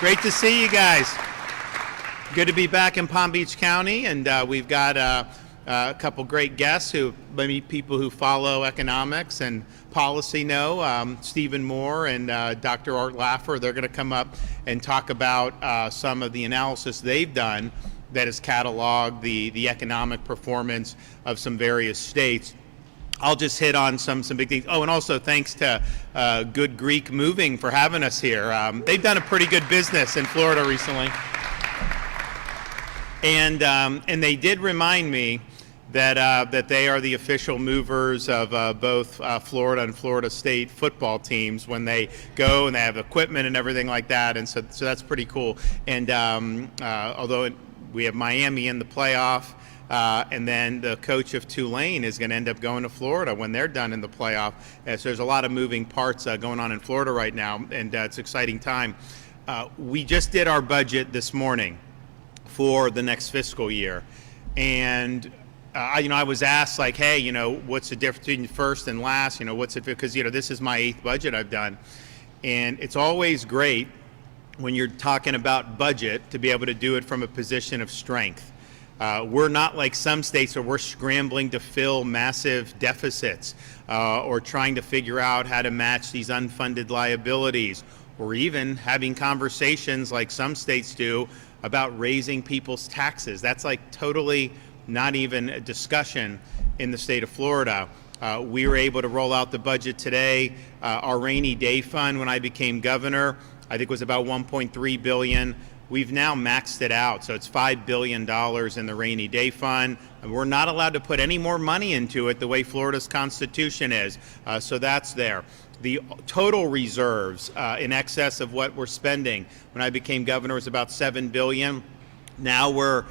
Great to see you guys. Good to be back in Palm Beach County, and we've got a couple great guests who maybe people who follow economics and policy know. Stephen Moore and Dr. Art Laffer, they're going to come up and talk about some of the analysis they've done that has cataloged the economic performance of some various states. I'll just hit on some big things. Oh, and also thanks to Good Greek Moving for having us here. They've done a pretty good business in Florida recently. And they did remind me that they are the official movers of both Florida and Florida State football teams when they go and they have equipment and everything like that. And so that's pretty cool. And although we have Miami in the playoff, and then the coach of Tulane is going to end up going to Florida when they're done in the playoff. So there's a lot of moving parts going on in Florida right now, and it's an exciting time. We just did our budget this morning for the next fiscal year, and I was asked, like, hey, what's the difference between first and last? What's it? Because this is my 8th budget I've done, and it's always great when you're talking about budget to be able to do it from a position of strength. We're not like some states where we're scrambling to fill massive deficits or trying to figure out how to match these unfunded liabilities, or even having conversations like some states do about raising people's taxes. That's like totally not even a discussion in the state of Florida. We were able to roll out the budget today. Our rainy day fund when I became governor, I think was about $1.3 billion. We've now maxed it out, so it's $5 billion in the rainy day fund, and we're not allowed to put any more money into it the way Florida's constitution is, so that's there. The total reserves in excess of what we're spending when I became governor was about $7 billion. Now we're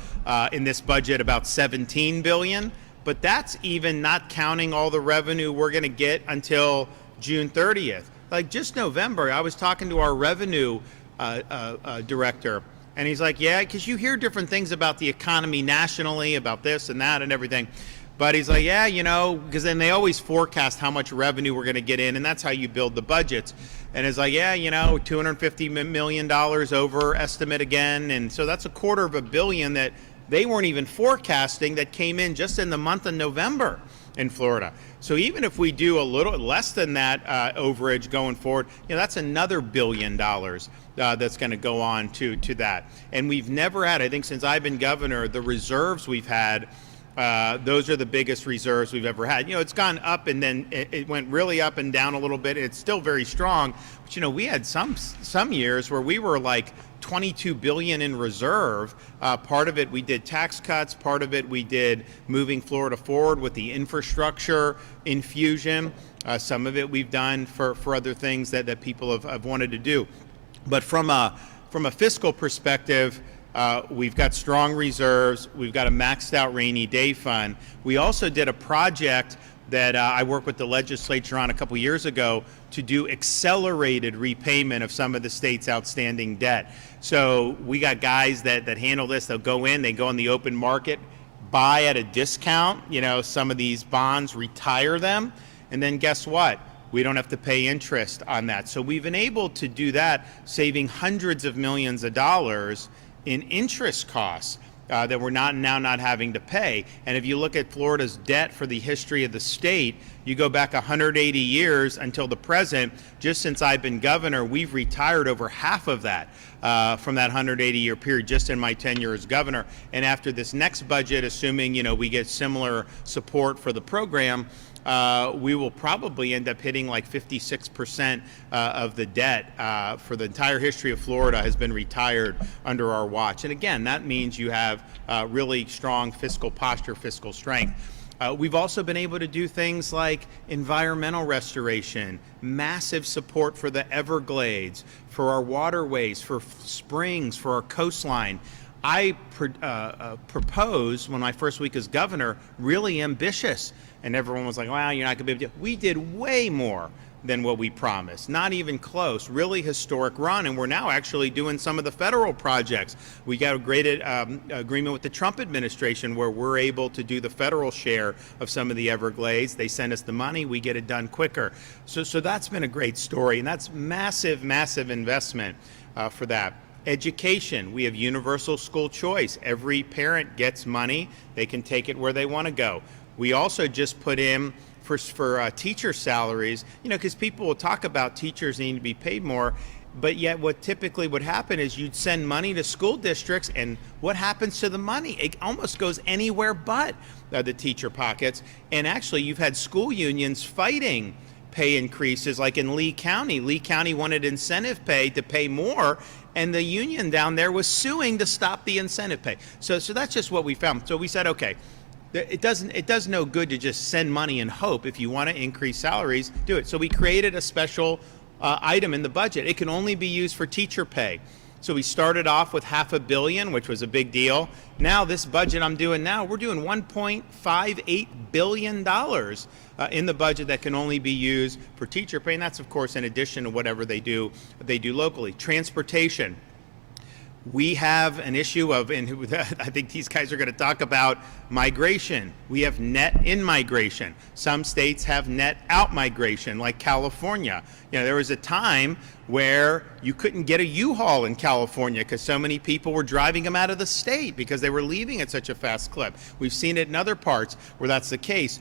in this budget about $17 billion, but that's even not counting all the revenue we're going to get until June 30th. Like just November, I was talking to our revenue director, and he's like, yeah, because you hear different things about the economy nationally, about this and that and everything, but he's like, yeah, because then they always forecast how much revenue we're going to get in, and that's how you build the budgets. And it's like, yeah, $250 million over estimate again, and so that's $250 million that they weren't even forecasting that came in just in the month of November in Florida. So even if we do a little less than that overage going forward, that's another $1 billion that's going to go on to that. And we've never had, I think since I've been governor, the reserves we've had, those are the biggest reserves we've ever had. It's gone up, and then it went really up and down a little bit. It's still very strong, but we had some years where we were like $22 billion in reserve. Part of it we did tax cuts, part of it we did moving Florida forward with the infrastructure infusion. Some of it we've done for other things that people have wanted to do. But from a fiscal perspective, we've got strong reserves. We've got a maxed out rainy day fund. We also did a project that I worked with the legislature on a couple years ago to do accelerated repayment of some of the state's outstanding debt. So we got guys that handle this. They'll go in, they go in the open market, buy at a discount, some of these bonds, retire them, and then guess what? We don't have to pay interest on that. So we've been able to do that, saving hundreds of millions of dollars in interest costs that we're not having to pay. And if you look at Florida's debt for the history of the state, you go back 180 years until the present, just since I've been governor, we've retired over half of that from that 180-year period just in my tenure as governor. And after this next budget, assuming we get similar support for the program, we will probably end up hitting like 56% of the debt for the entire history of Florida has been retired under our watch. And again, that means you have really strong fiscal posture, fiscal strength. We've also been able to do things like environmental restoration, massive support for the Everglades, for our waterways, for springs, for our coastline. I proposed when my first week as governor, really ambitious. And everyone was like, wow, you're not going to be able to do it. We did way more than what we promised. Not even close. Really historic run. And we're now actually doing some of the federal projects. We got a great agreement with the Trump administration where we're able to do the federal share of some of the Everglades. They send us the money. We get it done quicker. So that's been a great story. And that's massive, massive investment for that. Education, we have universal school choice. Every parent gets money. They can take it where they want to go. We also just put in for teacher salaries, because people will talk about teachers needing to be paid more, but yet what typically would happen is you'd send money to school districts, and what happens to the money? It almost goes anywhere but the teacher pockets. And actually, you've had school unions fighting pay increases, like in Lee County. Lee County wanted incentive pay to pay more, and the union down there was suing to stop the incentive pay. So that's just what we found. So we said, okay, it does no good to just send money and hope. If you want to increase salaries, do it. So we created a special item in the budget. It can only be used for teacher pay. So we started off with $500 million, which was a big deal. Now this budget I'm doing now, we're doing $1.58 billion in the budget that can only be used for teacher pay, and that's of course in addition to whatever they do locally. Transportation. We have an issue of, and I think these guys are going to talk about migration. We have net in migration. Some states have net out migration, like California. There was a time where you couldn't get a U-Haul in California because so many people were driving them out of the state because they were leaving at such a fast clip. We've seen it in other parts where that's the case.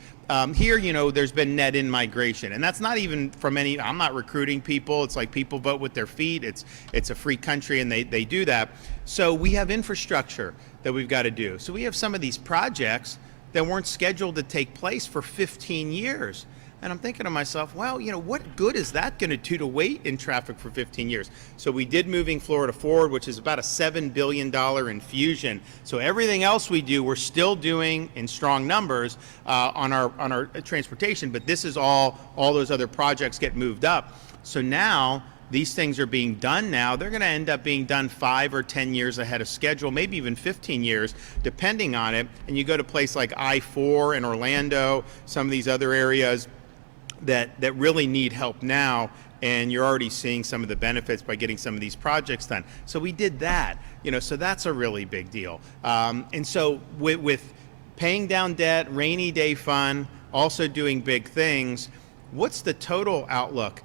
Here, there's been net in migration, and that's not even from any, I'm not recruiting people. It's like people vote with their feet. It's a free country, and they do that. So we have infrastructure that we've got to do. So we have some of these projects that weren't scheduled to take place for 15 years. And I'm thinking to myself, well, what good is that going to do to wait in traffic for 15 years? So we did Moving Florida Forward, which is about a $7 billion infusion. So everything else we do, we're still doing in strong numbers on our transportation, but this is all those other projects get moved up. So now these things are being done now. They're going to end up being done 5 or 10 years ahead of schedule, maybe even 15 years, depending on it. And you go to a place like I-4 in Orlando, some of these other areas that really need help now, and you're already seeing some of the benefits by getting some of these projects done. So we did that, so that's a really big deal. And so with paying down debt, rainy day fund, also doing big things, what's the total outlook?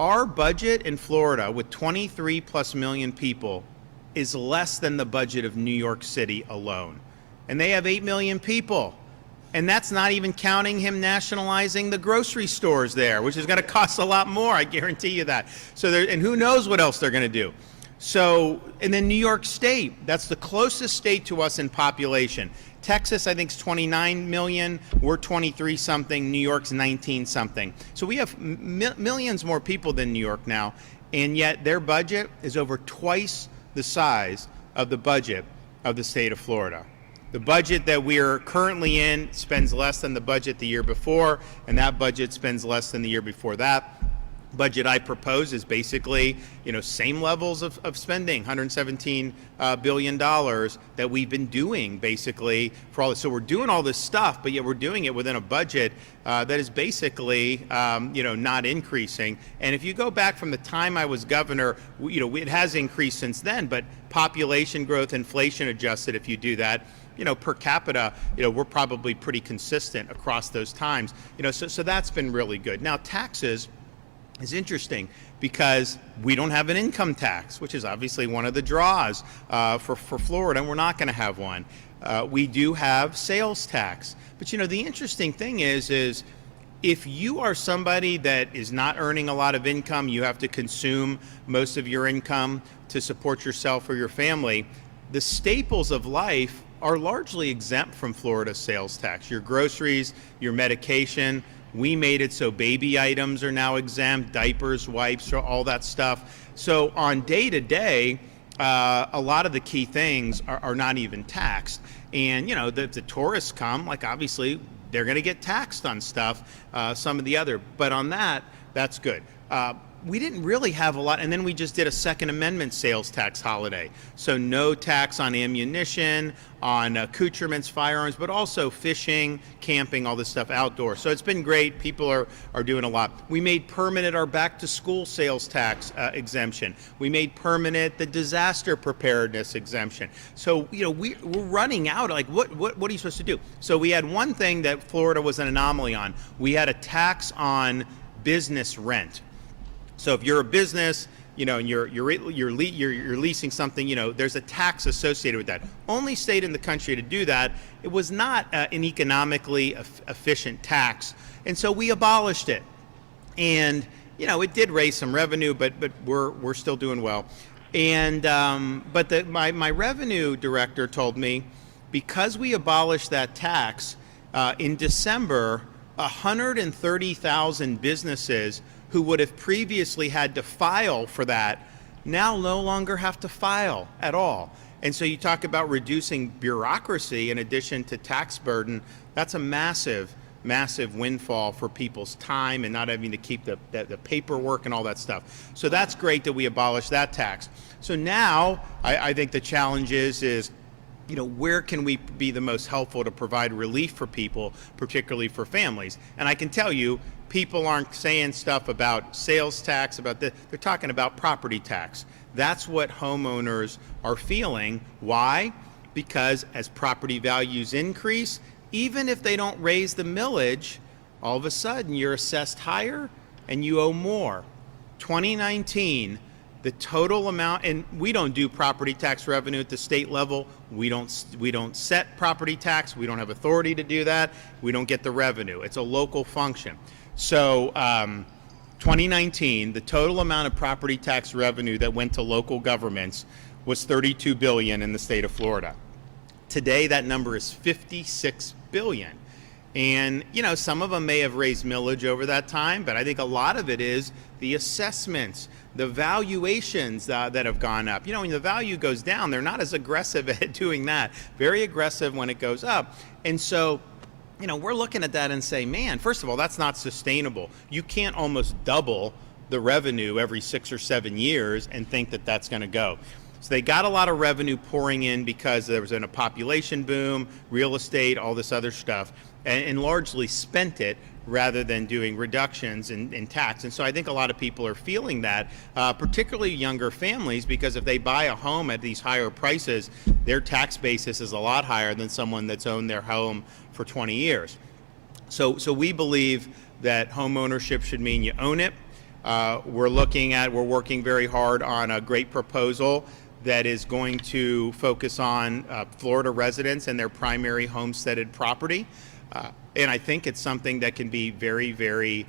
Our budget in Florida with 23 plus million people is less than the budget of New York City alone. And they have 8 million people. And that's not even counting him nationalizing the grocery stores there, which is going to cost a lot more, I guarantee you that. So and who knows what else they're going to do. So, and then New York State, that's the closest state to us in population. Texas, I think, is 29 million. We're 23 something. New York's 19 something. So we have millions more people than New York now, and yet their budget is over twice the size of the budget of the state of Florida. The budget that we're currently in spends less than the budget the year before, and that budget spends less than the year before that. Budget I propose is basically, same levels of spending, $117 billion that we've been doing basically for all this. So we're doing all this stuff, but yet we're doing it within a budget that is basically, not increasing. And if you go back from the time I was governor, it has increased since then, but population growth, inflation adjusted, if you do that, per capita, we're probably pretty consistent across those times. So that's been really good. Now, taxes is interesting because we don't have an income tax, which is obviously one of the draws for Florida, and we're not going to have one. We do have sales tax. But, the interesting thing is if you are somebody that is not earning a lot of income, you have to consume most of your income to support yourself or your family, the staples of life are largely exempt from Florida's sales tax. Your groceries, your medication. We made it so baby items are now exempt, diapers, wipes, all that stuff. So on day to day, a lot of the key things are not even taxed. And, the tourists come, like obviously they're going to get taxed on stuff, some of the other. But on that, that's good. We didn't really have a lot, and then we just did a Second Amendment sales tax holiday. So no tax on ammunition, on accoutrements, firearms, but also fishing, camping, all this stuff outdoors. So it's been great. People are doing a lot. We made permanent our back-to-school sales tax exemption. We made permanent the disaster preparedness exemption. So, we're running out. Like, what are you supposed to do? So we had one thing that Florida was an anomaly on. We had a tax on business rent. So if you're a business and you're leasing something, there's a tax associated with that. Only state in the country to do that. It was not an economically efficient tax, and so we abolished it. And it did raise some revenue, but we're still doing well. And but my revenue director told me, because we abolished that tax in December, 130,000 businesses who would have previously had to file for that now no longer have to file at all. And so you talk about reducing bureaucracy in addition to tax burden. That's a massive windfall for people's time and not having to keep the paperwork and all that stuff. So that's great that we abolished that tax. So now I think the challenge is where can we be the most helpful to provide relief for people, particularly for families? And I can tell you, people aren't saying stuff about sales tax, they're talking about property tax. That's what homeowners are feeling. Why? Because as property values increase, even if they don't raise the millage, all of a sudden you're assessed higher and you owe more. 2019, the total amount, and we don't do property tax revenue at the state level. We don't set property tax. We don't have authority to do that. We don't get the revenue. It's a local function. So 2019, the total amount of property tax revenue that went to local governments was $32 billion in the state of Florida. Today, that number is $56 billion. And, some of them may have raised millage over that time, but I think a lot of it is the assessments, the valuations that have gone up. When the value goes down, they're not as aggressive at doing that. Very aggressive when it goes up. And so, we're looking at that and say, man, first of all, that's not sustainable. You can't almost double the revenue every 6 or 7 years and think that that's going to go. So they got a lot of revenue pouring in because there was a population boom, real estate, all this other stuff, and largely spent it rather than doing reductions in tax. And so I think a lot of people are feeling that, particularly younger families, because if they buy a home at these higher prices, their tax basis is a lot higher than someone that's owned their home for 20 years. So we believe that home ownership should mean you own it. We're working very hard on a great proposal that is going to focus on Florida residents and their primary homesteaded property. And I think it's something that can be very, very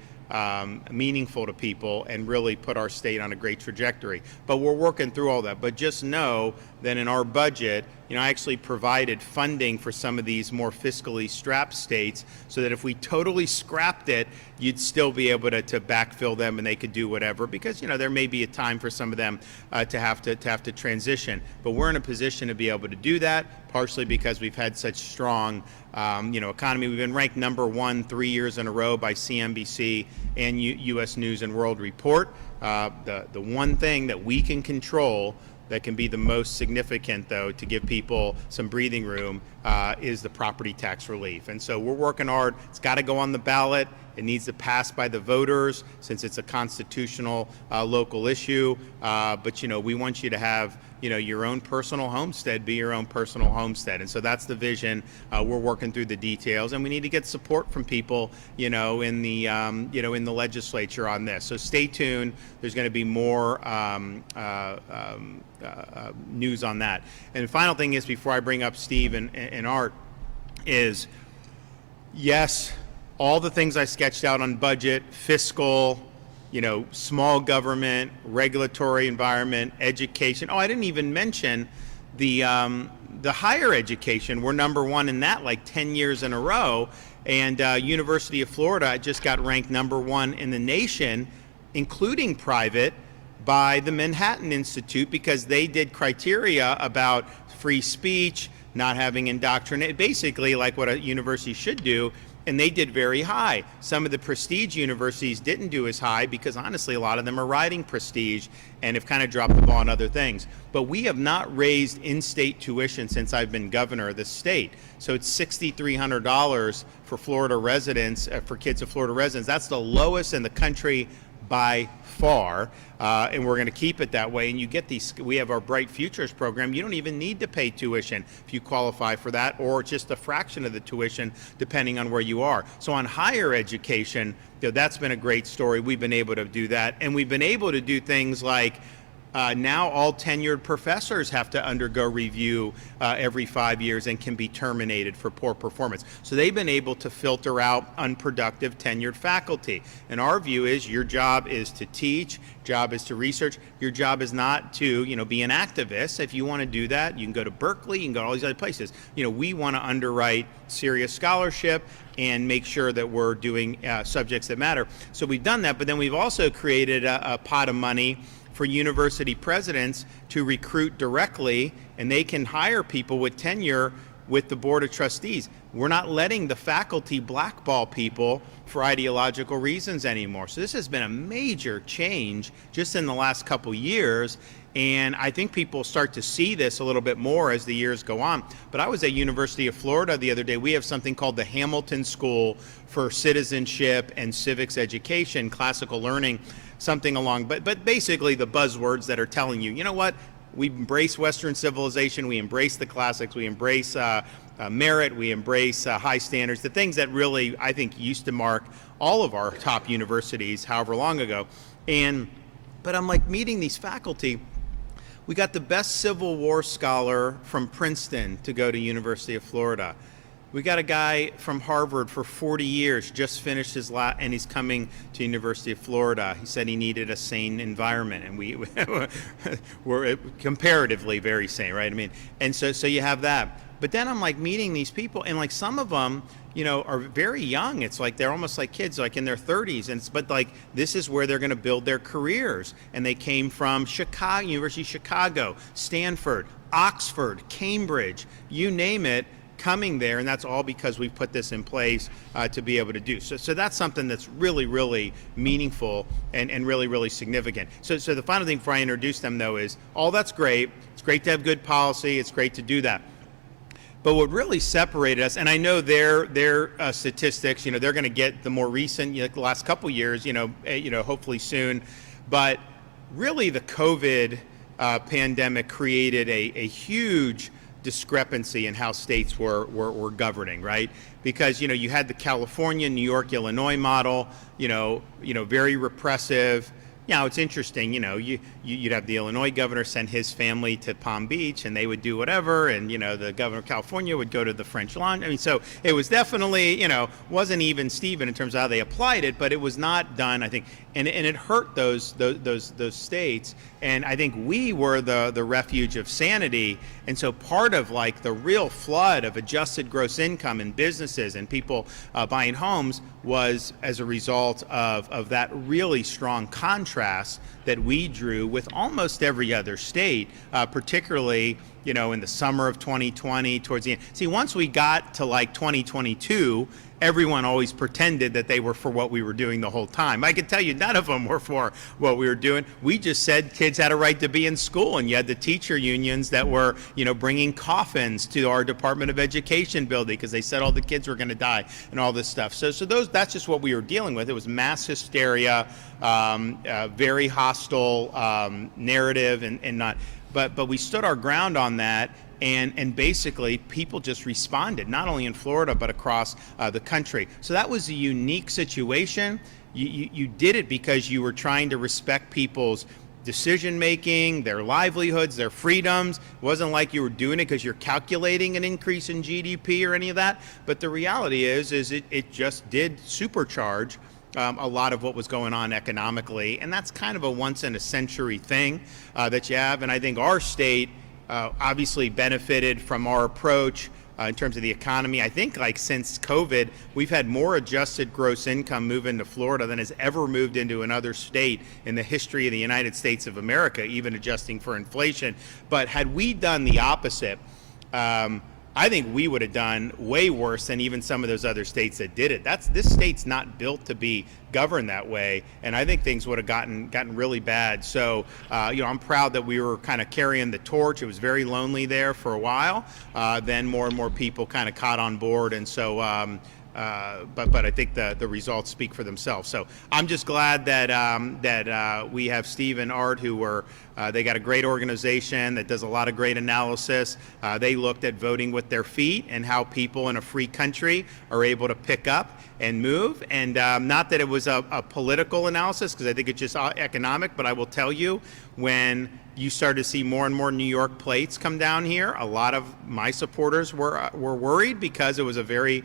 meaningful to people and really put our state on a great trajectory. But we're working through all that. But just know that in our budget, I actually provided funding for some of these more fiscally strapped states so that if we totally scrapped it, you'd still be able to backfill them and they could do whatever, because there may be a time for some of them to have to transition. But we're in a position to be able to do that, partially because we've had such strong economy. We've been ranked number 1 3 years in a row by CNBC and U.S. News and World Report. The one thing that we can control that can be the most significant, though, to give people some breathing room is the property tax relief. And so we're working hard. It's got to go on the ballot. It needs to pass by the voters since it's a constitutional local issue. But we want you to have your own personal homestead be your own personal homestead. And so that's the vision. We're working through the details, and we need to get support from people, in the legislature on this. So stay tuned. There's going to be more news on that. And the final thing is, before I bring up Steve and Art, is yes, all the things I sketched out on budget, fiscal, small government, regulatory environment, education. Oh, I didn't even mention the higher education. We're number 1 in that, like 10 years in a row. And University of Florida just got ranked number 1 in the nation, including private, by the Manhattan Institute, because they did criteria about free speech, not having indoctrination, basically like what a university should do. And they did very high. Some of the prestige universities didn't do as high because, honestly, a lot of them are riding prestige and have kind of dropped the ball on other things. But we have not raised in-state tuition since I've been governor of the state. So it's $6,300 for Florida residents, for kids of Florida residents. That's the lowest in the country by far, and we're going to keep it that way. And you get these, we have our Bright Futures program. You don't even need to pay tuition if you qualify for that, or just a fraction of the tuition depending on where you are. So on higher education, that's been a great story. We've been able to do that, and we've been able to do things like now all tenured professors have to undergo review every 5 years and can be terminated for poor performance. So they've been able to filter out unproductive tenured faculty. And our view is your job is to teach, job is to research. Your job is not to, be an activist. If you want to do that, you can go to Berkeley, you can go to all these other places. We want to underwrite serious scholarship and make sure that we're doing subjects that matter. So we've done that, but then we've also created a pot of money for university presidents to recruit directly, and they can hire people with tenure with the Board of Trustees. We're not letting the faculty blackball people for ideological reasons anymore. So this has been a major change just in the last couple years, and I think people start to see this a little bit more as the years go on. But I was at University of Florida the other day. We have something called the Hamilton School for Citizenship and Civics Education, Classical Learning, something along, but basically the buzzwords that are telling you, you know what, we embrace Western civilization, we embrace the classics, we embrace merit, we embrace high standards, the things that really, I think, used to mark all of our top universities however long ago. But I'm like meeting these faculty. We got the best Civil War scholar from Princeton to go to University of Florida. We got a guy from Harvard for 40 years, just finished his and he's coming to University of Florida. He said he needed a sane environment, and we're comparatively very sane, right? I mean, and so you have that. But then I'm like meeting these people, and like some of them, are very young. It's like they're almost like kids, like in their 30s, but like this is where they're going to build their careers. And they came from Chicago, University of Chicago, Stanford, Oxford, Cambridge, you name it, coming there, and that's all because we put this in place to be able to do. So that's something that's really, really meaningful and really, really significant. So the final thing before I introduce them, though, is all that's great. It's great to have good policy. It's great to do that. But what really separated us, and I know their statistics, they're going to get the more recent, the last couple years, hopefully soon. But really, the COVID pandemic created a huge discrepancy in how states were governing, right? Because you had the California, New York, Illinois model, very repressive. It's interesting, you'd have the Illinois governor send his family to Palm Beach, and they would do whatever, and the governor of California would go to the French Laundry. I mean, so it was definitely, wasn't even Steven in terms of how they applied it, but it was not done, I think, and it hurt those states. And I think we were the refuge of sanity. And so part of like the real flood of adjusted gross income in businesses and people buying homes was as a result of that really strong contrast that we drew with almost every other state, particularly in the summer of 2020 towards the end. See, once we got to like 2022, everyone always pretended that they were for what we were doing the whole time. I can tell you none of them were for what we were doing. We just said kids had a right to be in school, and you had the teacher unions that were, bringing coffins to our Department of Education building because they said all the kids were going to die and all this stuff. So that's just what we were dealing with. It was mass hysteria, very hostile narrative, and not. But we stood our ground on that. And basically, people just responded, not only in Florida, but across the country. So that was a unique situation. You did it because you were trying to respect people's decision-making, their livelihoods, their freedoms. It wasn't like you were doing it because you're calculating an increase in GDP or any of that. But the reality is it just did supercharge a lot of what was going on economically. And that's kind of a once-in-a-century thing that you have. And I think our state obviously benefited from our approach in terms of the economy. I think like since COVID, we've had more adjusted gross income move into Florida than has ever moved into another state in the history of the United States of America, even adjusting for inflation. But had we done the opposite, I think we would have done way worse than even some of those other states that did it. This state's not built to be governed that way, and I think things would have gotten really bad. So, I'm proud that we were kind of carrying the torch. It was very lonely there for a while. Then more and more people kind of caught on board, and so but I think the results speak for themselves. So I'm just glad that we have Steve and Art, who were they got a great organization that does a lot of great analysis. They looked at voting with their feet and how people in a free country are able to pick up and move. And not that it was a political analysis, because I think it's just economic, but I will tell you, when you start to see more and more New York plates come down here, a lot of my supporters were worried, because it was a very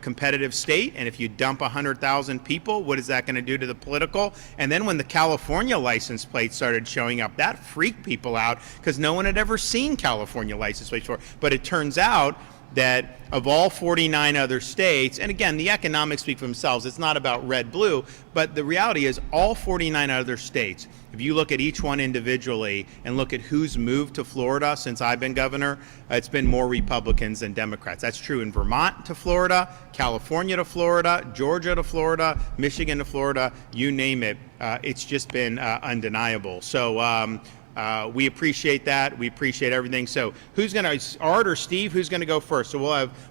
competitive state, and if you dump 100,000 people, what is that going to do to the political? And then when the California license plates started showing up, that freaked people out, because no one had ever seen California license plates before. But it turns out that of all 49 other states, and again, the economics speak for themselves, it's not about red, blue, but the reality is all 49 other states, if you look at each one individually and look at who's moved to Florida since I've been governor, it's been more Republicans than Democrats. That's true in Vermont to Florida, California to Florida, Georgia to Florida, Michigan to Florida, you name it. It's just been undeniable. So we appreciate that. We appreciate everything. So who's going to, Art or Steve, who's going to go first? So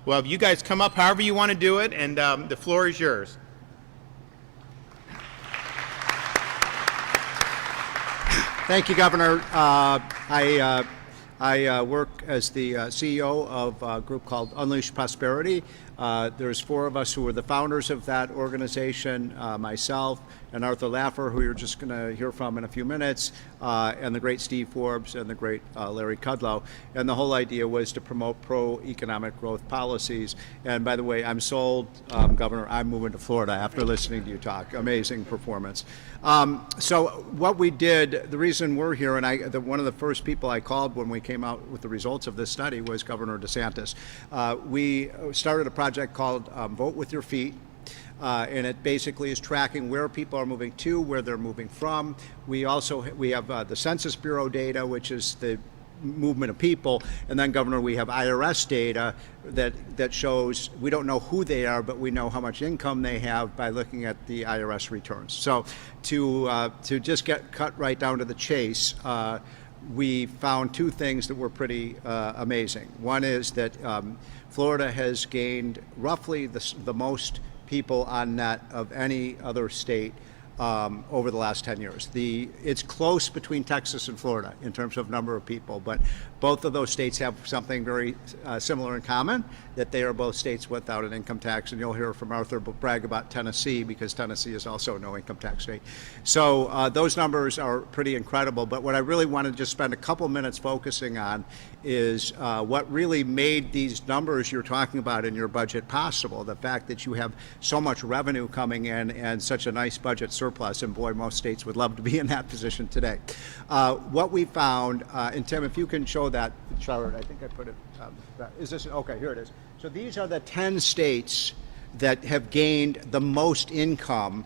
we'll have you guys come up however you want to do it, and the floor is yours. Thank you, Governor. I work as the CEO of a group called Unleash Prosperity. There's 4 of us who are the founders of that organization, myself and Arthur Laffer, who you're just going to hear from in a few minutes, and the great Steve Forbes and the great Larry Kudlow. And the whole idea was to promote pro-economic growth policies. And by the way, I'm sold, Governor, I'm moving to Florida after listening to you talk. Amazing performance. So what we did, the reason we're here, and one of the first people I called when we came out with the results of this study was Governor DeSantis. We started a project called Vote With Your Feet. And it basically is tracking where people are moving to, where they're moving from. We have the Census Bureau data, which is the movement of people, and then, Governor, we have IRS data that shows we don't know who they are, but we know how much income they have by looking at the IRS returns. So to just get cut right down to the chase, we found 2 things that were pretty amazing. One is that Florida has gained roughly the most people on net of any other state over the last 10 years. It's close between Texas and Florida in terms of number of people, but both of those states have something very similar in common, that they are both states without an income tax. And you'll hear from Arthur brag about Tennessee, because Tennessee is also no income tax state. So those numbers are pretty incredible. But what I really want to just spend a couple minutes focusing on is what really made these numbers you're talking about in your budget possible. The fact that you have so much revenue coming in and such a nice budget surplus, and boy, most states would love to be in that position today. What we found, and Tim, if you can show that chart, I think I put it, is this, okay, here it is. So these are the 10 states that have gained the most income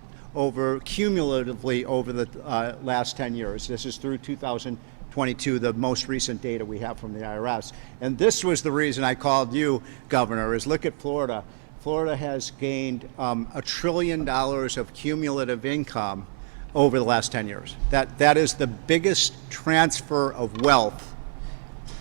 cumulatively over the last 10 years. This is through 2022, the most recent data we have from the IRS. And this was the reason I called you, Governor, is look at Florida. Florida has gained $1 trillion of cumulative income over the last 10 years. That is the biggest transfer of wealth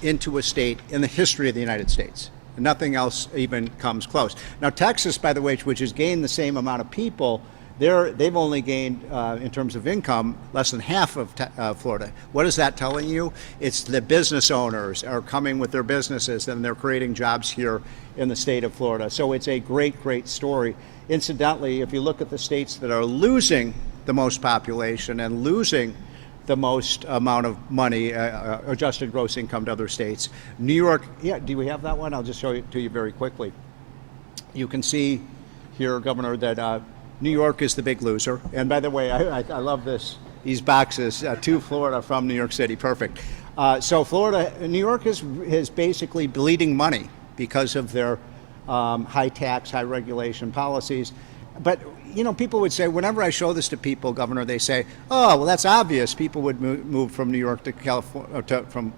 into a state in the history of the United States. Nothing else even comes close. Now, Texas, by the way, which has gained the same amount of people, they've only gained, in terms of income, less than half of Florida. What is that telling you? It's the business owners are coming with their businesses, and they're creating jobs here in the state of Florida. So it's a great, great story. Incidentally, if you look at the states that are losing the most population and losing the most amount of money, adjusted gross income, to other states. New York, yeah, do we have that one? I'll just show it to you very quickly. You can see here, Governor, that New York is the big loser. And by the way, I love these boxes, to Florida from New York City, perfect. So Florida, New York is basically bleeding money because of their high tax, high regulation policies. But you know, people would say, whenever I show this to people, Governor, they say, "Oh, well, that's obvious. People would move from New York to California, from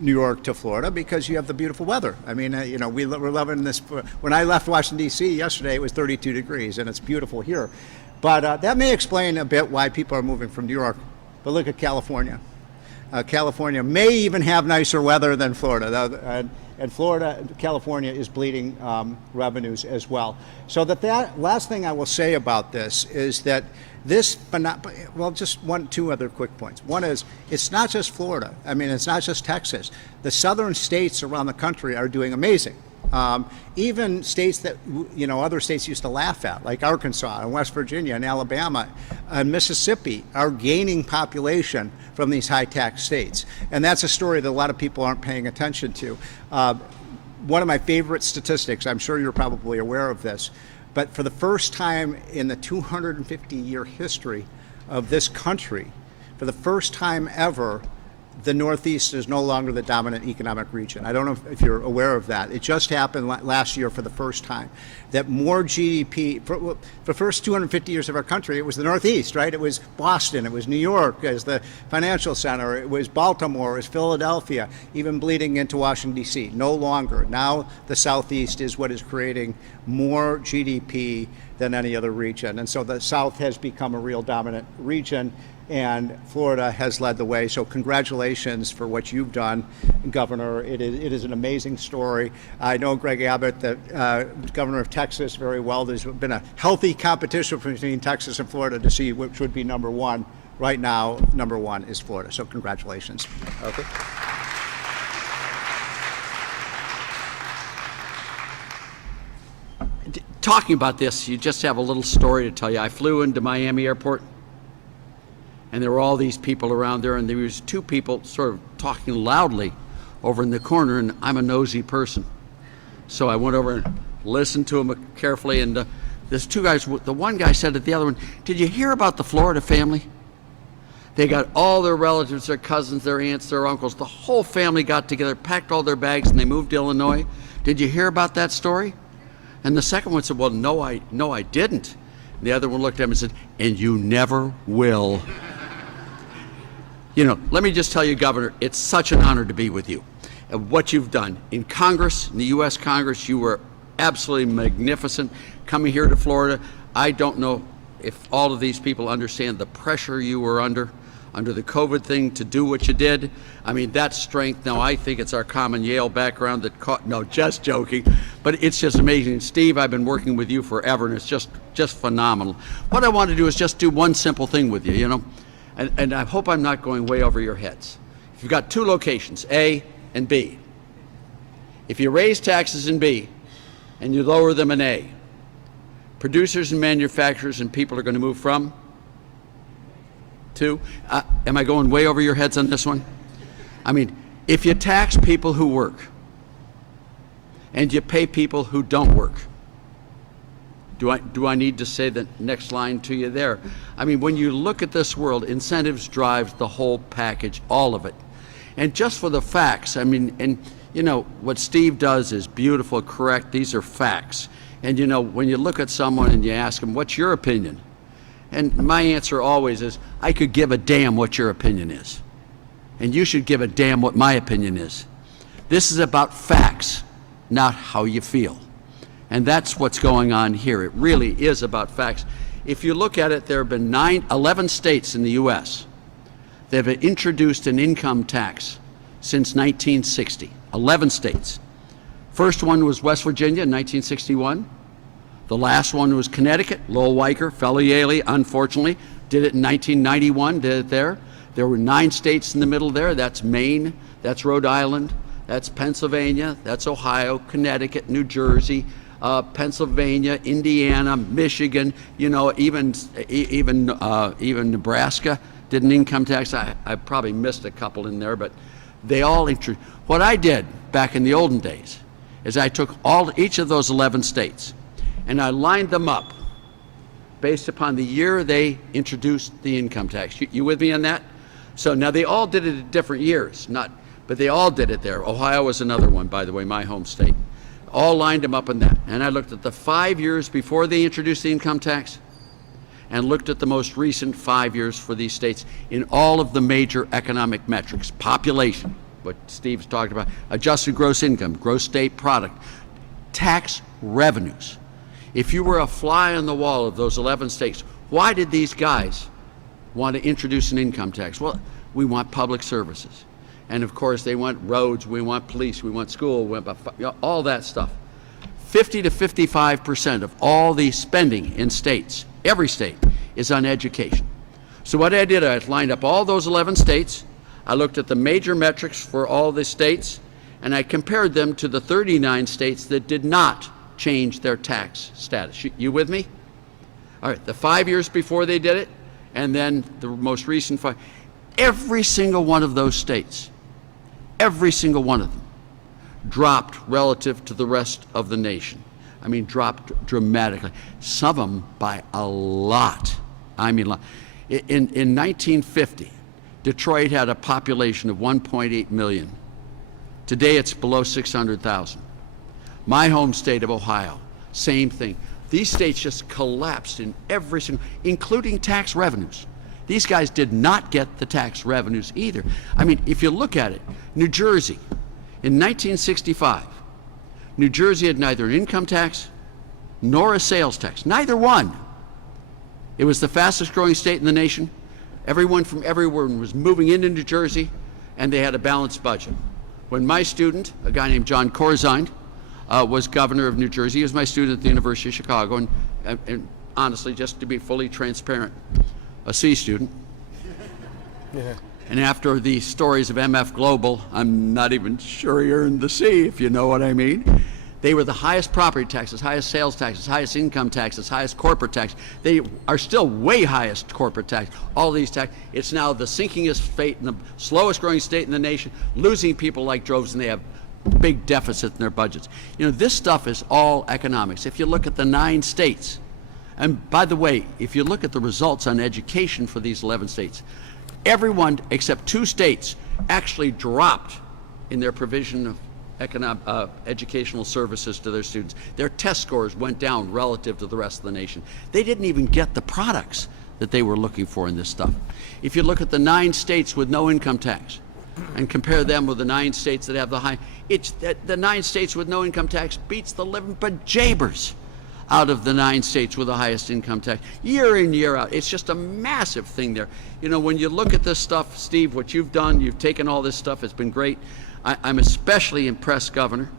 New York to Florida, because you have the beautiful weather." I mean, you know, we're loving this. When I left Washington D.C. yesterday, it was 32 degrees, and it's beautiful here. But that may explain a bit why people are moving from New York. But look at California. California may even have nicer weather than Florida. and Florida, California is bleeding revenues as well. So that last thing I will say about this is that well, just two other quick points. One is, it's not just Florida. I mean, it's not just Texas. The southern states around the country are doing amazing. Even states that, other states used to laugh at, like Arkansas and West Virginia and Alabama and Mississippi, are gaining population from these high-tax states. And that's a story that a lot of people aren't paying attention to. One of my favorite statistics, I'm sure you're probably aware of this, but for the first time in the 250-year history of this country, for the first time ever, the Northeast is no longer the dominant economic region. I don't know if you're aware of that. It just happened last year for the first time. That more GDP, for the first 250 years of our country, it was the Northeast, right? It was Boston, it was New York as the financial center, it was Baltimore, it was Philadelphia, even bleeding into Washington, D.C. No longer. Now the Southeast is what is creating more GDP than any other region. And so the South has become a real dominant region, and Florida has led the way. So congratulations for what you've done, Governor. It is an amazing story. I know Greg Abbott, the governor of Texas, very well. There's been a healthy competition between Texas and Florida to see which would be number one. Right now, number one is Florida. So congratulations. Okay. Talking about this, you just have a little story to tell you. I flew into Miami Airport, and there were all these people around there, and there was two people sort of talking loudly over in the corner, and I'm a nosy person. So I went over and listened to them carefully, and there's two guys, the one guy said to the other one, "Did you hear about the Florida family? They got all their relatives, their cousins, their aunts, their uncles, the whole family got together, packed all their bags, and they moved to Illinois. Did you hear about that story?" And the second one said, "Well, no, I didn't." And the other one looked at him and said, "And you never will." Let me just tell you, Governor, it's such an honor to be with you. And what you've done in Congress, in the U.S. Congress, you were absolutely magnificent. Coming here to Florida, I don't know if all of these people understand the pressure you were under the COVID thing to do what you did. I mean, that strength. Now, I think it's our common Yale background that no, just joking, but it's just amazing. Steve, I've been working with you forever, and it's just phenomenal. What I want to do is just do one simple thing with you, and I hope I'm not going way over your heads. If you've got two locations, A and B, if you raise taxes in B and you lower them in A, producers and manufacturers and people are going to move from to, am I going way over your heads on this one? I mean, if you tax people who work and you pay people who don't work, do I need to say the next line to you there? I mean, when you look at this world, incentives drives the whole package, all of it. And just for the facts, I mean, and what Steve does is beautiful, correct, these are facts. And when you look at someone and you ask them, "What's your opinion?" And my answer always is, I could give a damn what your opinion is. And you should give a damn what my opinion is. This is about facts, not how you feel. And that's what's going on here. It really is about facts. If you look at it, there have been 11 states in the U.S. that have introduced an income tax since 1960. 11 states. First one was West Virginia in 1961. The last one was Connecticut. Lowell Weicker, fellow Yaley, unfortunately, did it in 1991, did it there. There were 9 states in the middle there. That's Maine, that's Rhode Island, that's Pennsylvania, that's Ohio, Connecticut, New Jersey, Pennsylvania, Indiana, Michigan, even Nebraska did an income tax. I probably missed a couple in there, but they all introduced. What I did back in the olden days is I took each of those 11 states and I lined them up based upon the year they introduced the income tax. You with me on that? So now they all did it at different years, but they all did it there. Ohio was another one, by the way, my home state. All lined them up in that. And I looked at the 5 years before they introduced the income tax and looked at the most recent 5 years for these states in all of the major economic metrics. Population, what Steve's talked about, adjusted gross income, gross state product, tax revenues. If you were a fly on the wall of those 11 states, why did these guys want to introduce an income tax? Well, we want public services. And of course, they want roads, we want police, we want school, we want all that stuff. 50 to 55% of all the spending in states, every state, is on education. So what I did, I lined up all those 11 states, I looked at the major metrics for all the states, and I compared them to the 39 states that did not change their tax status. You with me? All right, the 5 years before they did it, and then the most recent 5. Every single one of those states, every single one of them, dropped relative to the rest of the nation. I mean, dropped dramatically. Some of them by a lot. I mean, in 1950, Detroit had a population of 1.8 million. Today it's below 600,000. My home state of Ohio, same thing. These states just collapsed in every single, including tax revenues. These guys did not get the tax revenues either. I mean, if you look at it, New Jersey, in 1965, New Jersey had neither an income tax nor a sales tax, neither one. It was the fastest growing state in the nation. Everyone from everywhere was moving into New Jersey, and they had a balanced budget. When my student, a guy named John Corzine, was governor of New Jersey, he was my student at the University of Chicago, and honestly, just to be fully transparent, a C student. Yeah. And after the stories of MF Global, I'm not even sure you're in the C, if you know what I mean. They were the highest property taxes, highest sales taxes, highest income taxes, highest corporate tax. They are still way highest corporate tax. All these tax. It's now the sinkingest fate in the slowest growing state in the nation, losing people like droves, and they have big deficits in their budgets. You know, this stuff is all economics. If you look at the 9 states, and by the way, if you look at the results on education for these 11 states, everyone except 2 states actually dropped in their provision of educational services to their students. Their test scores went down relative to the rest of the nation. They didn't even get the products that they were looking for in this stuff. If you look at the 9 states with no income tax and compare them with the 9 states that have the high, the 9 states with no income tax beats the living bejabbers out of the 9 states with the highest income tax, year in, year out. It's just a massive thing there. You know, when you look at this stuff, Steve, what you've done, you've taken all this stuff, it's been great. I'm especially impressed, Governor,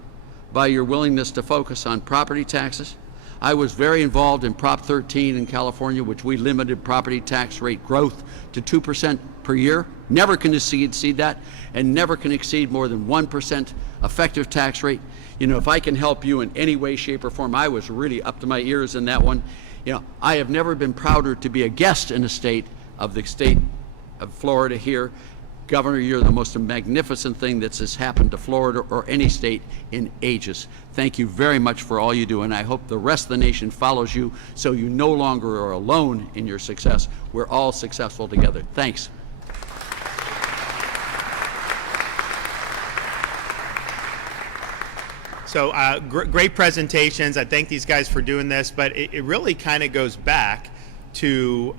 by your willingness to focus on property taxes. I was very involved in Prop 13 in California, which we limited property tax rate growth to 2% per year. Never can exceed that, and never can exceed more than 1% effective tax rate. You know, if I can help you in any way, shape, or form, I was really up to my ears in that one. You know, I have never been prouder to be a guest in a state of Florida here. Governor, you're the most magnificent thing that's has happened to Florida or any state in ages. Thank you very much for all you do, and I hope the rest of the nation follows you so you no longer are alone in your success. We're all successful together. Thanks. So great presentations. I thank these guys for doing this, but it really kind of goes back to,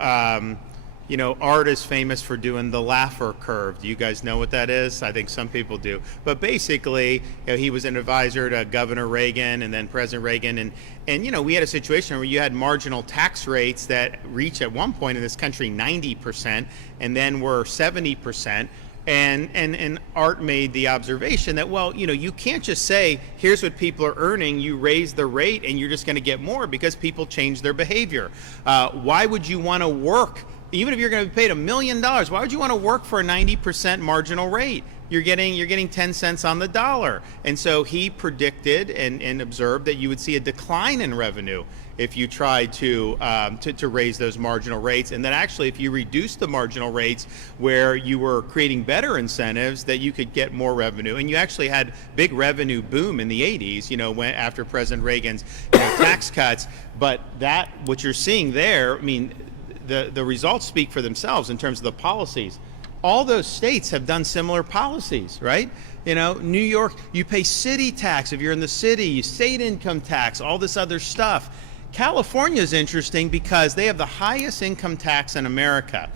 you know, Art is famous for doing the Laffer curve. Do you guys know what that is? I think some people do. But basically, you know, he was an advisor to Governor Reagan and then President Reagan. And you know, we had a situation where you had marginal tax rates that reached at one point in this country 90% and then were 70%. And Art made the observation that, well, you know, you can't just say, here's what people are earning, you raise the rate and you're just going to get more, because people change their behavior. Why would you want to work, even if you're going to be paid $1 million, why would you want to work for a 90% marginal rate? You're getting 10 cents on the dollar. And so he predicted and observed that you would see a decline in revenue if you tried to raise those marginal rates, and that actually if you reduce the marginal rates where you were creating better incentives, that you could get more revenue. And you actually had big revenue boom in the 80s, you know, after President Reagan's tax cuts. But what you're seeing there, I mean, the results speak for themselves in terms of the policies. All those states have done similar policies, right? You know, New York, you pay city tax if you're in the city, state income tax, all this other stuff. California is interesting because they have the highest income tax in America.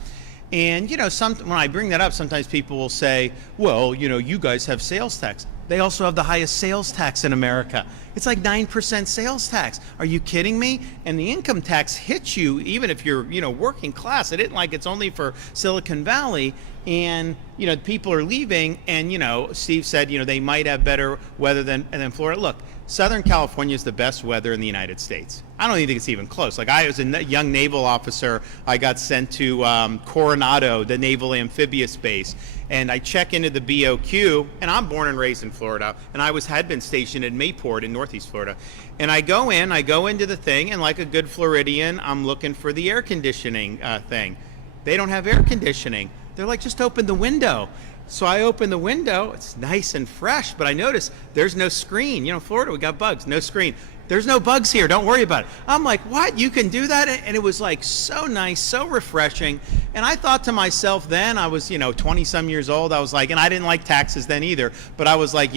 And, you know, when I bring that up, sometimes people will say, well, you know, you guys have sales tax. they also have the highest sales tax in America. It's like 9% sales tax. Are you kidding me? And the income tax hits you even if you're, working class. It isn't like it's only for Silicon Valley. And, people are leaving. And, Steve said, they might have better weather than Florida. Look, Southern California is the best weather in the United States. I don't even think it's even close. Like, I was a young naval officer. I got sent to Coronado, the Naval Amphibious Base. And I check into the BOQ, and I'm born and raised in Florida, and had been stationed in Mayport in Northeast Florida. And I go into the thing, and like a good Floridian, I'm looking for the air conditioning thing. They don't have air conditioning. They're like, just open the window. So I open the window, it's nice and fresh, but I notice there's no screen. Florida, we got bugs, no screen. There's no bugs here, don't worry about it. I'm like, what? You can do that? And it was like so nice, so refreshing. And I thought to myself then, I was, 20 some years old, I was like, and I didn't like taxes then either, but I was like,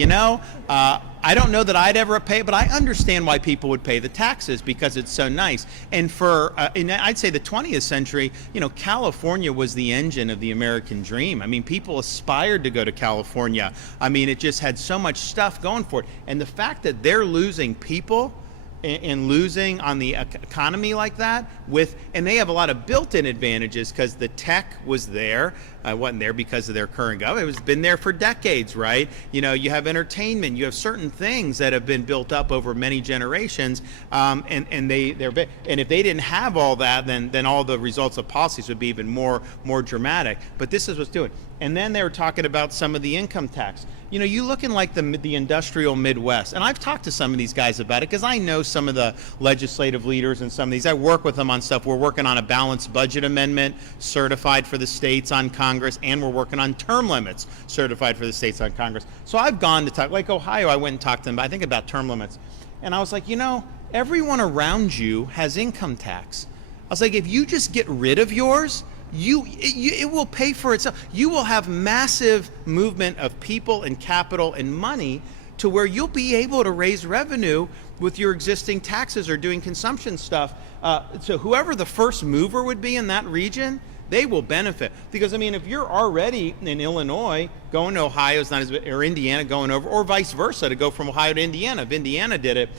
I don't know that I'd ever pay, but I understand why people would pay the taxes because it's so nice. And I'd say the 20th century, California was the engine of the American dream. I mean, people aspired to go to California. I mean, it just had so much stuff going for it. And the fact that they're losing people and losing on the economy like that and they have a lot of built-in advantages because the tech was there. Wasn't there because of their current government. It's been there for decades, right? You have entertainment, you have certain things that have been built up over many generations, and if they didn't have all that, then all the results of policies would be even more dramatic. But this is what's doing. And then they were talking about some of the income tax. You look in like the industrial Midwest, and I've talked to some of these guys about it because I know some of the legislative leaders and some of these. I work with them on stuff. We're working on a balanced budget amendment certified for the states on Congress, and we're working on term limits certified for the states on Congress. So I've gone to talk, like Ohio, I went and talked to them, I think about term limits. And I was like, everyone around you has income tax. I was like, if you just get rid of yours, it will pay for itself. You will have massive movement of people and capital and money to where you'll be able to raise revenue with your existing taxes or doing consumption stuff. So whoever the first mover would be in that region, they will benefit. Because, if you're already in Illinois, going to Ohio is not as bad, or Indiana going over, or vice versa, to go from Ohio to Indiana. If Indiana did it,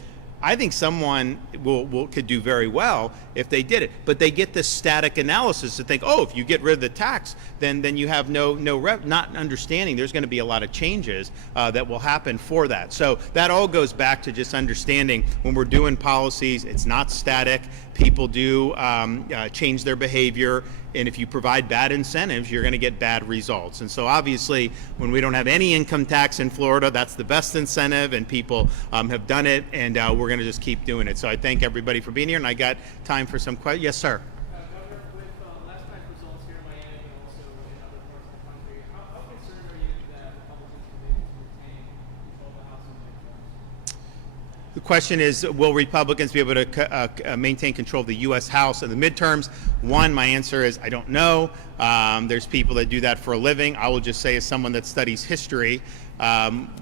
I think someone could do very well if they did it. But they get this static analysis to think, if you get rid of the tax, then you have not understanding there's going to be a lot of changes that will happen for that. So that all goes back to just understanding when we're doing policies, it's not static. People do change their behavior. And if you provide bad incentives, you're going to get bad results. And so obviously, when we don't have any income tax in Florida, that's the best incentive, and people have done it, and we're going to just keep doing it. So I thank everybody for being here, and I got time for some questions. Yes, sir. Governor, with last night's results here in Miami and also in other parts of the country, how concerned are you that Republicans will be able to retain control of the House and midterms? The question is, will Republicans be able to maintain control of the U.S. House in the midterms? One, my answer is I don't know. There's people that do that for a living. I will just say, as someone that studies history,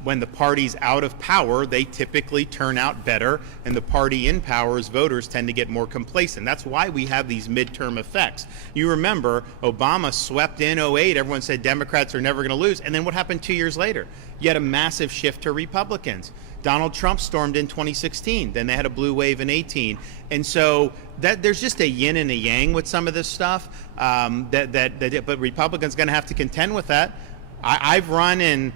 when the party's out of power, they typically turn out better, and the party in power's voters tend to get more complacent. That's why we have these midterm effects. You remember, Obama swept in 2008. Everyone said Democrats are never going to lose. And then what happened 2 years later? You had a massive shift to Republicans. Donald Trump stormed in 2016. Then they had a blue wave in 2018. And so there's just a yin and a yang with some of this stuff. But Republicans going to have to contend with that. I've run in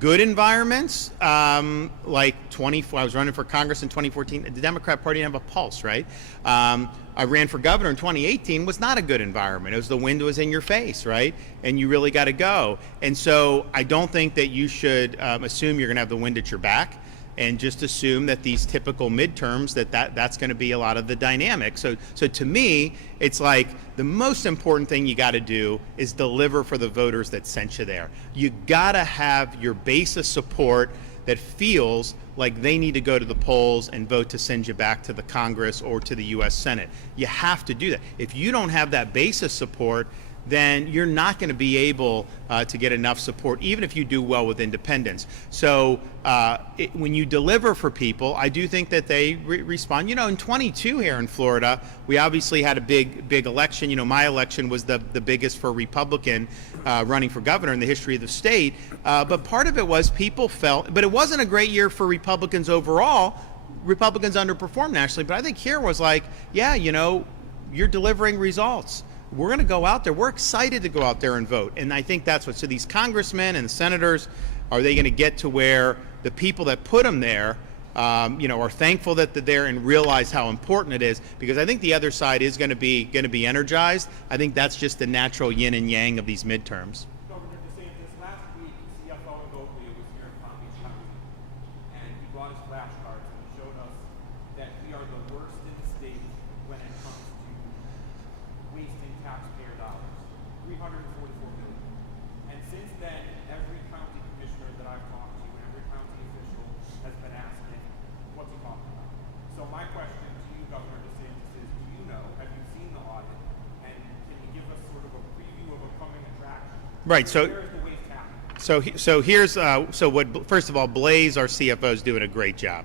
good environments, I was running for Congress in 2014. The Democrat Party didn't have a pulse, right? I ran for governor in 2018, was not a good environment. It was the wind was in your face, right? And you really got to go. And so I don't think that you should assume you're going to have the wind at your back, and just assume that these typical midterms, that's going to be a lot of the dynamic. So to me, it's like the most important thing you got to do is deliver for the voters that sent you there. You got to have your base of support that feels like they need to go to the polls and vote to send you back to the Congress or to the U.S. Senate. You have to do that. If you don't have that base of support, then you're not going to be able to get enough support, even if you do well with independents. So when you deliver for people, I do think that they respond. You know, in 22 here in Florida, we obviously had a big election. You know, my election was the biggest for a Republican running for governor in the history of the state. But part of it was people felt, but it wasn't a great year for Republicans overall. Republicans underperformed nationally, but I think here was like, yeah, you know, you're delivering results. We're going to go out there. We're excited to go out there and vote. And I think that's what, so these congressmen and senators, are they going to get to where the people that put them there, you know, are thankful that they're there and realize how important it is? Because I think the other side is going to be energized. I think that's just the natural yin and yang of these midterms. Governor DeSantis, last week, CFO Goldie was here in Palm Beach County, and he brought his flashcards and he showed us that we are the worst in the state when it comes to wasting taxpayer dollars, $344 million. And since then, every county commissioner that I've talked to and every county official has been asking, what's he talking about? So my question to you, Governor DeSantis, is do you know, have you seen the audit, and can you give us sort of a preview of a coming attraction? Right, so Where is the waste happening? So here's what. First of all, Blaze, our CFO, is doing a great job.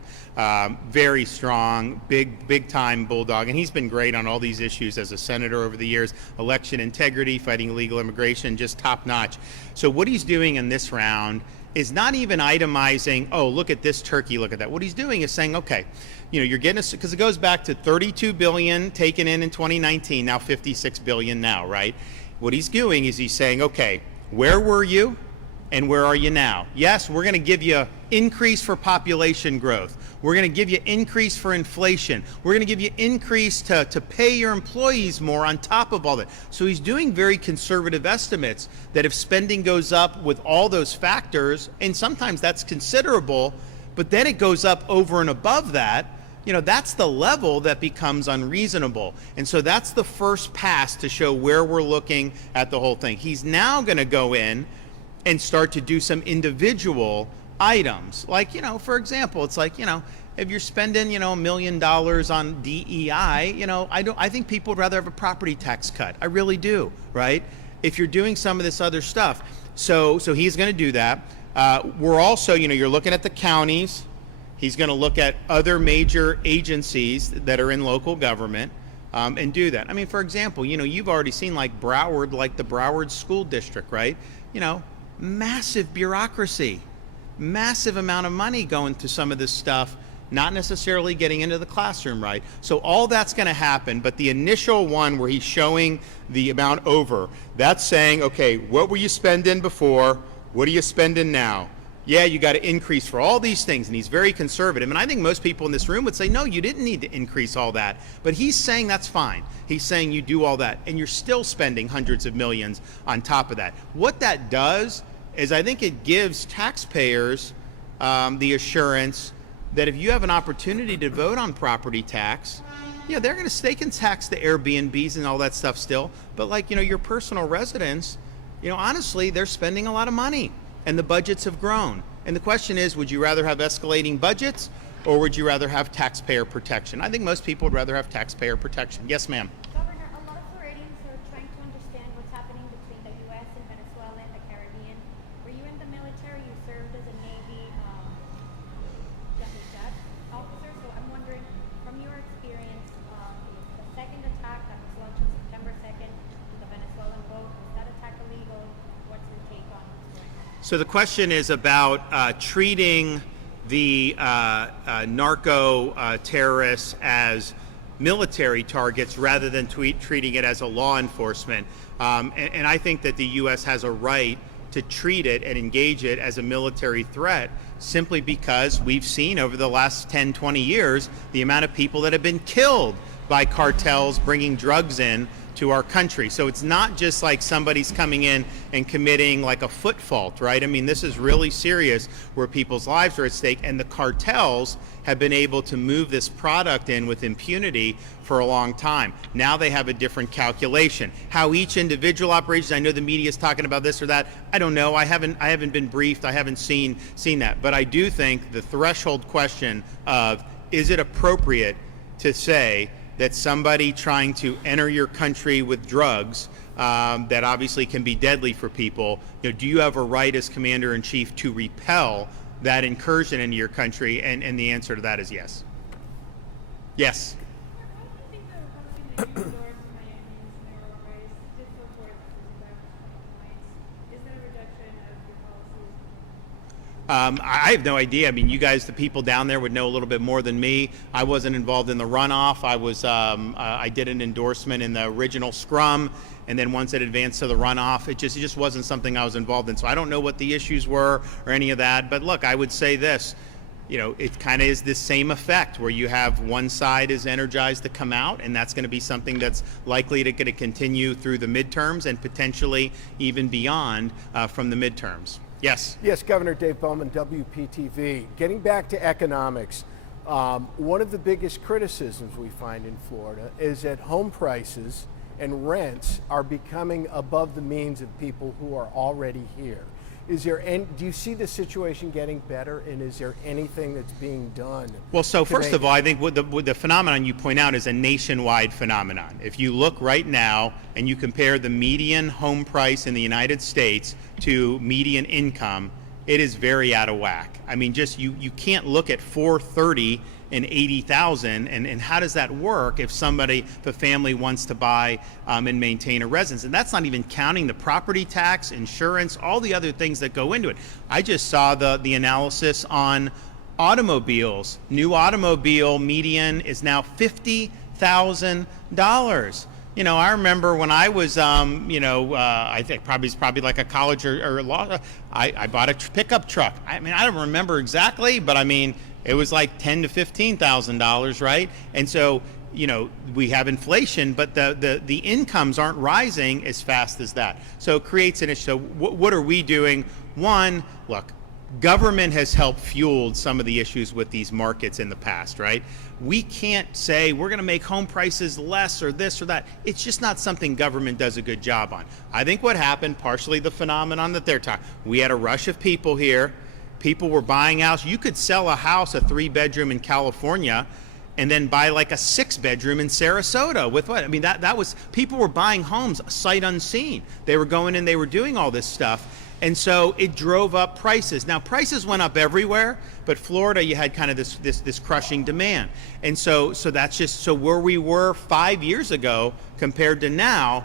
Very strong, big time bulldog, and he's been great on all these issues as a senator over the years. Election integrity, fighting illegal immigration, just top notch. So what he's doing in this round is not even itemizing, oh, look at this turkey, look at that. What he's doing is saying, okay, you know, you're getting us, because it goes back to 32 billion taken in 2019, now 56 billion now, right? What he's doing is he's saying, okay, where were you? And where are you now? Yes, we're going to give you increase for population growth. We're going to give you increase for inflation. We're going to give you increase to pay your employees more on top of all that. So he's doing very conservative estimates that if spending goes up with all those factors, and sometimes that's considerable, but then it goes up over and above that, you know, that's the level that becomes unreasonable. And so that's the first pass to show where we're looking at the whole thing. He's now going to go in and start to do some individual items. Like, you know, for example, it's like, you know, if you're spending, you know, $1 million on DEI, you know, I think people would rather have a property tax cut. I really do, right? If you're doing some of this other stuff. So he's going to do that. We're also, you know, you're looking at the counties. He's going to look at other major agencies that are in local government and do that. I mean, for example, you know, you've already seen like Broward, like the Broward School District, right? You know, massive bureaucracy, massive amount of money going to some of this stuff, not necessarily getting into the classroom, right? So all that's going to happen, but the initial one where he's showing the amount over, that's saying, okay, what were you spending before? What are you spending now? Yeah, you got to increase for all these things, and he's very conservative. And I think most people in this room would say, no, you didn't need to increase all that. But he's saying that's fine. He's saying you do all that, and you're still spending hundreds of millions on top of that. What that does is I think it gives taxpayers the assurance that if you have an opportunity to vote on property tax, yeah, they can tax the Airbnbs and all that stuff still. But like, you know, your personal residence, you know, honestly, they're spending a lot of money. And the budgets have grown. And the question is, would you rather have escalating budgets or would you rather have taxpayer protection? I think most people would rather have taxpayer protection. Yes, ma'am. Governor, a lot of Floridians are trying to understand what's happening between the U.S. and Venezuela and the Caribbean. Were you in the military? You served as a Navy jet officer. So I'm wondering, from your experience, the second attack that was launched on September 2nd, the Venezuelan boat, was that attack illegal? What's your take on what's going on? So the question is about treating the narco terrorists as military targets rather than treating it as a law enforcement. And I think that the U.S. has a right to treat it and engage it as a military threat simply because we've seen over the last 10, 20 years the amount of people that have been killed by cartels bringing drugs in to our country. So it's not just like somebody's coming in and committing like a foot fault, right? I mean, this is really serious where people's lives are at stake, and the cartels have been able to move this product in with impunity for a long time. Now they have a different calculation. How each individual operation, I know the media is talking about this or that, I don't know. I haven't been briefed. I haven't seen that. But I do think the threshold question of, is it appropriate to say that somebody trying to enter your country with drugs that obviously can be deadly for people, do you have a right as Commander-in-Chief to repel that incursion into your country? And the answer to that is yes. Yes. Why do you think the Republican that you endorsed Miami's mayoral race did so poorly points? Is that a reduction of your policies? I have no idea. I mean, you guys, the people down there, would know a little bit more than me. I wasn't involved in the runoff. I did an endorsement in the original scrum, and then once it advanced to the runoff, it just wasn't something I was involved in. So I don't know what the issues were or any of that. But look, I would say this. It kind of is this same effect where you have one side is energized to come out, and that's going to be something that's likely to continue through the midterms and potentially even beyond from the midterms. Yes. Yes, Governor Dave Bowman, WPTV. Getting back to economics, one of the biggest criticisms we find in Florida is that home prices and rents are becoming above the means of people who are already here. Do you see the situation getting better, and is there anything that's being done? Well, so first today? of all, I think what the phenomenon you point out is a nationwide phenomenon. If you look right now and you compare the median home price in the United States to median income, it is very out of whack. I mean, just you can't look at 430 and 80,000, and how does that work if a family wants to buy and maintain a residence? And that's not even counting the property tax, insurance, all the other things that go into it. I just saw the analysis on automobiles. New automobile median is now $50,000. I remember when I was, I think probably like a college or law, I bought a pickup truck. I mean, I don't remember exactly, but I mean, it was like $10,000 to $15,000, right? And so, we have inflation, but the incomes aren't rising as fast as that. So it creates an issue. So what are we doing? One, look, government has helped fuel some of the issues with these markets in the past, right? We can't say we're going to make home prices less or this or that. It's just not something government does a good job on. I think what happened, partially the phenomenon that they're talking, we had a rush of people here. People were buying houses. You could sell a house, a 3-bedroom in California, and then buy like a 6-bedroom in Sarasota with what? I mean, that was, people were buying homes sight unseen. They were going in, they were doing all this stuff. And so it drove up prices. Now, prices went up everywhere, but Florida, you had kind of this crushing demand. And so that's just, so where we were 5 years ago compared to now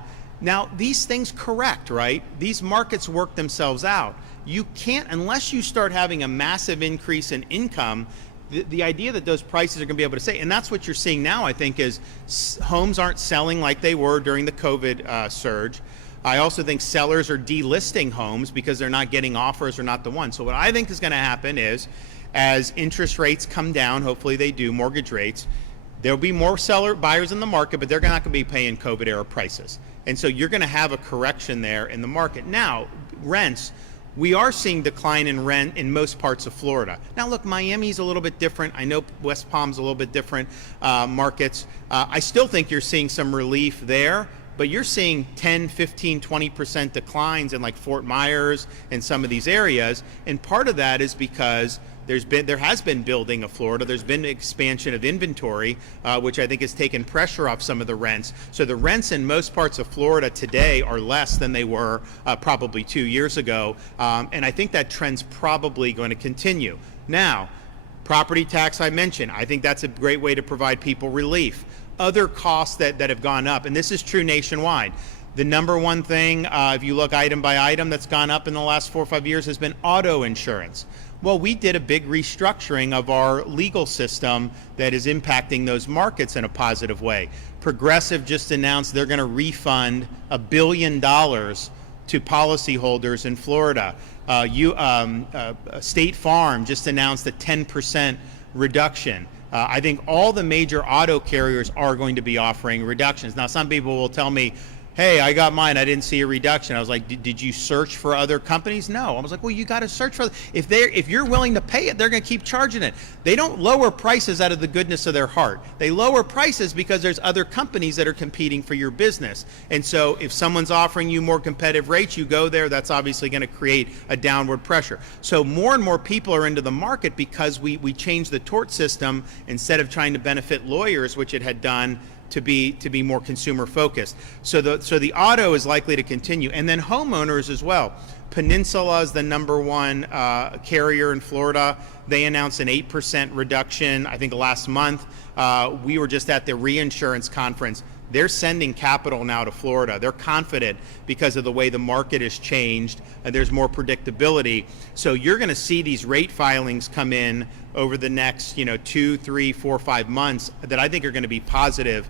these things correct, right? These markets work themselves out. You can't, unless you start having a massive increase in income, the idea that those prices are going to be able to stay, and that's what you're seeing now, I think, is homes aren't selling like they were during the COVID surge. I also think sellers are delisting homes because they're not getting offers or not the one. So what I think is going to happen is, as interest rates come down, hopefully they do, mortgage rates, there'll be more buyers in the market, but they're not going to be paying COVID era prices. And so you're going to have a correction there in the market. Now, rents, we are seeing decline in rent in most parts of Florida. Now look, Miami's a little bit different. I know West Palm's a little bit different markets. I still think you're seeing some relief there, but you're seeing 10, 15, 20% declines in like Fort Myers and some of these areas. And part of that is because there has been building of Florida. There's been expansion of inventory, which I think has taken pressure off some of the rents. So the rents in most parts of Florida today are less than they were probably 2 years ago. And I think that trend's probably going to continue. Now, property tax I mentioned, I think that's a great way to provide people relief. Other costs that have gone up, and this is true nationwide. The number one thing, if you look item by item, that's gone up in the last 4 or 5 years has been auto insurance. Well, we did a big restructuring of our legal system that is impacting those markets in a positive way. Progressive just announced they're going to refund $1 billion to policyholders in Florida. State Farm just announced a 10% reduction. I think all the major auto carriers are going to be offering reductions. Now, some people will tell me, hey, I got mine, I didn't see a reduction. I was like, did you search for other companies? No. I was like, well, you got to search for, if you're willing to pay it, they're going to keep charging it. They don't lower prices out of the goodness of their heart. They lower prices because there's other companies that are competing for your business. And so if someone's offering you more competitive rates, you go there, that's obviously going to create a downward pressure. So more and more people are into the market because we changed the tort system. Instead of trying to benefit lawyers, which it had done, to be more consumer focused. So the auto is likely to continue, and then homeowners as well. Peninsula is the number one carrier in Florida. They announced an 8% reduction, I think, last month. We were just at the reinsurance conference. They're sending capital now to Florida. They're confident because of the way the market has changed, and there's more predictability. So you're going to see these rate filings come in over the next 2, 3, 4, 5 months that I think are going to be positive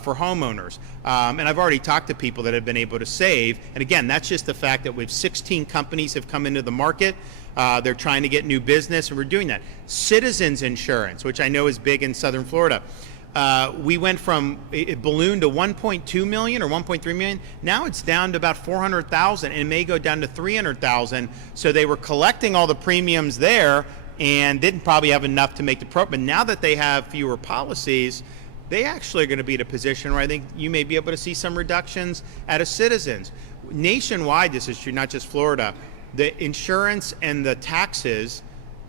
for homeowners. And I've already talked to people that have been able to save. And again, that's just the fact that we've 16 companies have come into the market. They're trying to get new business, and we're doing that. Citizens insurance, which I know is big in Southern Florida. We went from, it ballooned to 1.2 million or 1.3 million. Now it's down to about 400,000, and it may go down to 300,000. So they were collecting all the premiums there and didn't probably have enough to make the pro. But now that they have fewer policies, they actually are going to be in a position where I think you may be able to see some reductions out of Citizens. Nationwide, this is true, not just Florida. The insurance and the taxes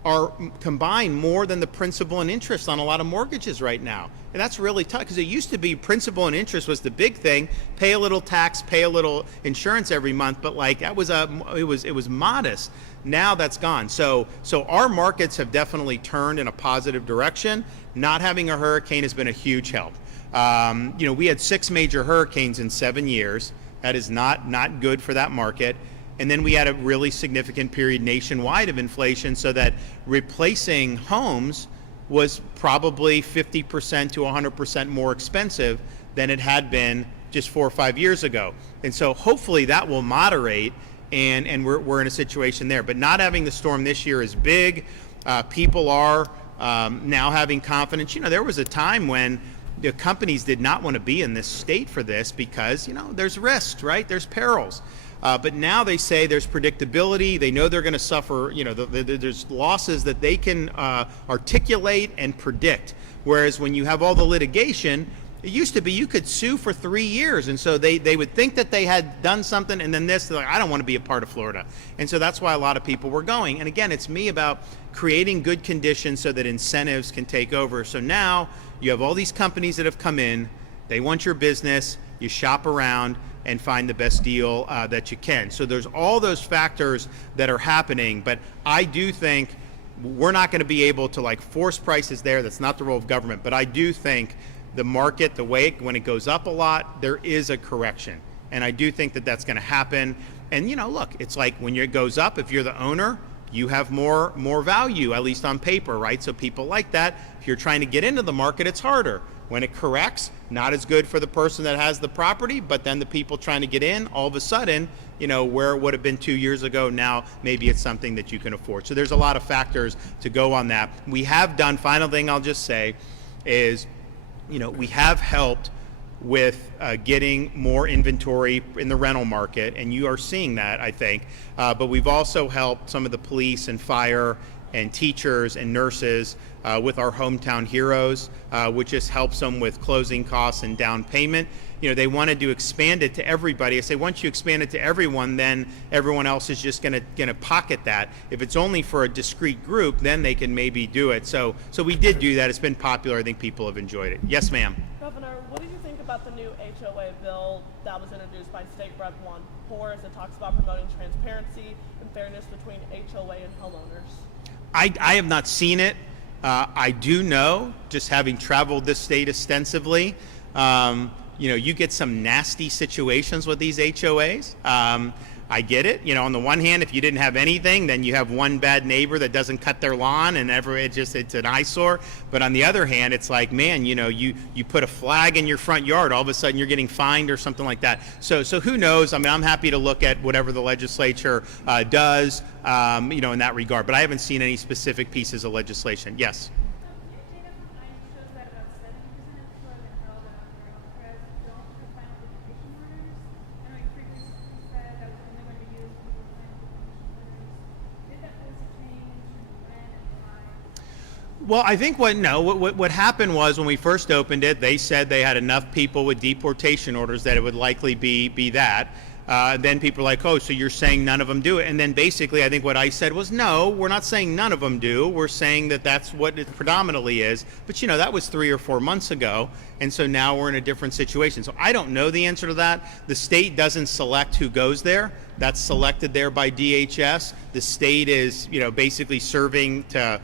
are combined more than the principal and interest on a lot of mortgages right now. And that's really tough, because it used to be principal and interest was the big thing. Pay a little tax, pay a little insurance every month, but like that was it was modest. Now that's gone. So our markets have definitely turned in a positive direction. Not having a hurricane has been a huge help. We had 6 major hurricanes in 7 years. That is not good for that market. And then we had a really significant period nationwide of inflation, so that replacing homes was probably 50% to 100% more expensive than it had been just 4 or 5 years ago. And so hopefully that will moderate, and we're in a situation there. But not having the storm this year is big. People are now having confidence. There was a time when the companies did not want to be in this state for this because, there's risks, right? There's perils. But now they say there's predictability. They know they're going to suffer. There's losses that they can articulate and predict. Whereas when you have all the litigation, it used to be you could sue for 3 years. And so they would think that they had done something, and then they're like, I don't want to be a part of Florida. And so that's why a lot of people were going. And again, it's me about creating good conditions so that incentives can take over. So now you have all these companies that have come in. They want your business. You shop around and find the best deal that you can. So there's all those factors that are happening, but I do think we're not going to be able to force prices there. That's not the role of government, but I do think the market, when it goes up a lot, there is a correction. And I do think that that's going to happen. And look, it's like when it goes up, if you're the owner, you have more value, at least on paper, right? So people like that. If you're trying to get into the market, it's harder. When it corrects, not as good for the person that has the property, but then the people trying to get in, all of a sudden, where it would have been 2 years ago, now maybe it's something that you can afford. So there's a lot of factors to go on that. We have done, final thing I'll just say is, we have helped with getting more inventory in the rental market, and you are seeing that, I think. But we've also helped some of the police and fire and teachers and nurses with our Hometown Heroes, which just helps them with closing costs and down payment. They wanted to expand it to everybody. I say once you expand it to everyone, then everyone else is just going to pocket that. If it's only for a discrete group, then they can maybe do it. So we did do that. It's been popular. I think people have enjoyed it. Yes, ma'am. Governor, what did you think about the new HOA bill that was introduced by State Rep. Juan Porras that talks about promoting transparency and fairness between HOA and homeowners? I have not seen it. I do know, just having traveled this state extensively, you get some nasty situations with these HOAs. I get it. On the one hand, if you didn't have anything, then you have one bad neighbor that doesn't cut their lawn, and it's an eyesore. But on the other hand, it's like, man, you put a flag in your front yard, all of a sudden you're getting fined or something like that. So who knows? I mean, I'm happy to look at whatever the legislature does, in that regard. But I haven't seen any specific pieces of legislation. Yes. New data from ICE shows that about 70% of Florida held on their own press don't do final litigation orders. I know you previously said that was only going to be used for final litigation orders. Did that policy change, when and why? Well, I think what happened was when we first opened it, they said they had enough people with deportation orders that it would likely be that. Then people are like, oh, so you're saying none of them do it. And then basically I think what I said was, no, we're not saying none of them do. We're saying that that's what it predominantly is. But that was 3 or 4 months ago. And so now we're in a different situation. So I don't know the answer to that. The state doesn't select who goes there. That's selected there by DHS. The state is, basically serving to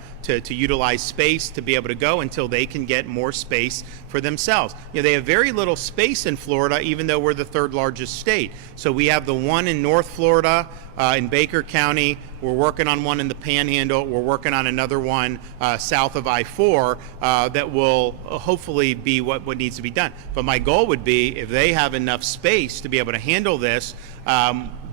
utilize space to be able to go until they can get more space for themselves. They have very little space in Florida, even though we're the 3rd largest state. So we have the one in North Florida, in Baker County. We're working on one in the Panhandle. We're working on another one south of I-4 that will hopefully be what needs to be done. But my goal would be, if they have enough space to be able to handle this,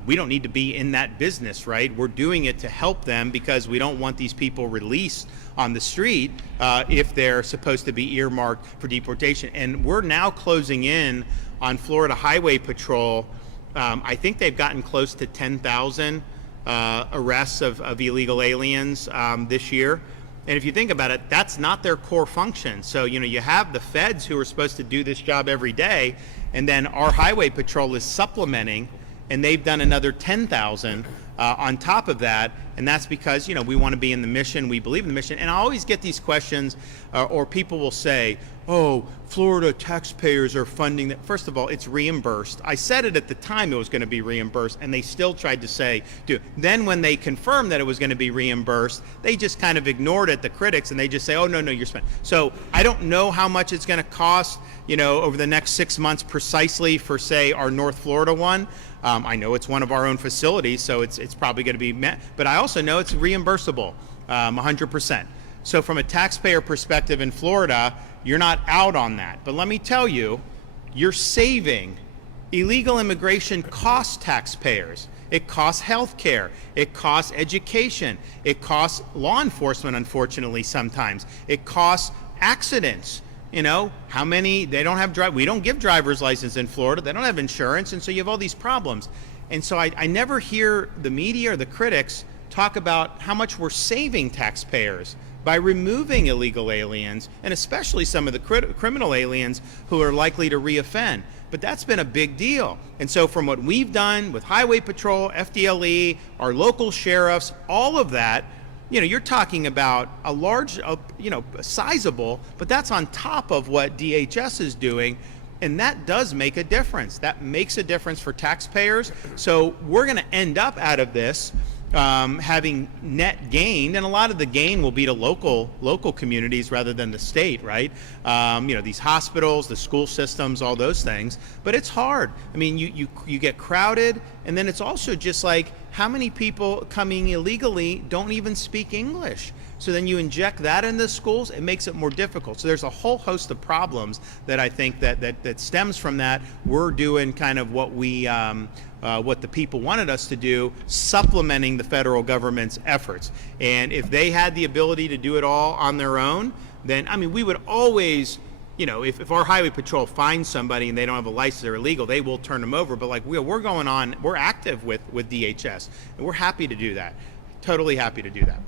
we don't need to be in that business, right? We're doing it to help them because we don't want these people released on the street if they're supposed to be earmarked for deportation. And we're now closing in on Florida Highway Patrol. I think they've gotten close to 10,000 arrests of illegal aliens this year. And if you think about it, that's not their core function. So, you have the feds who are supposed to do this job every day, and then our Highway Patrol is supplementing, and they've done another 10,000 on top of that. And that's because, we want to be in the mission. We believe in the mission. And I always get these questions, or people will say, oh, Florida taxpayers are funding that. First of all, it's reimbursed. I said it at the time it was going to be reimbursed, and they still tried to say, do it. Then when they confirmed that it was going to be reimbursed, they just kind of ignored it, the critics, and they just say, oh, no, you're spending. So I don't know how much it's going to cost, over the next 6 months precisely for, say, our North Florida one. I know it's one of our own facilities, so it's probably going to be met. But I also know it's reimbursable, 100%. So from a taxpayer perspective in Florida, you're not out on that. But let me tell you, you're saving. Illegal immigration costs taxpayers. It costs health care. It costs education. It costs law enforcement, unfortunately, sometimes. It costs accidents. How many, they don't have, we don't give driver's license in Florida. They don't have insurance. And so you have all these problems. And so I never hear the media or the critics talk about how much we're saving taxpayers by removing illegal aliens, and especially some of the criminal aliens who are likely to reoffend. But that's been a big deal. And so from what we've done with Highway Patrol, FDLE, our local sheriffs, all of that, you're talking about a large, sizable, but that's on top of what DHS is doing. And that does make a difference. That makes a difference for taxpayers. So we're going to end up out of this having net gain, and a lot of the gain will be to local communities rather than the state, right? These hospitals, the school systems, all those things. But it's hard. I mean, you get crowded, and then it's also just like, how many people coming illegally don't even speak English? So then you inject that into schools, it makes it more difficult. So there's a whole host of problems that I think that stems from that. We're doing kind of what what the people wanted us to do, supplementing the federal government's efforts. And if they had the ability to do it all on their own, then, we would always, if our Highway Patrol finds somebody and they don't have a license, they're illegal, they will turn them over. But like we're active with DHS, and we're happy to do that. Totally happy to do that.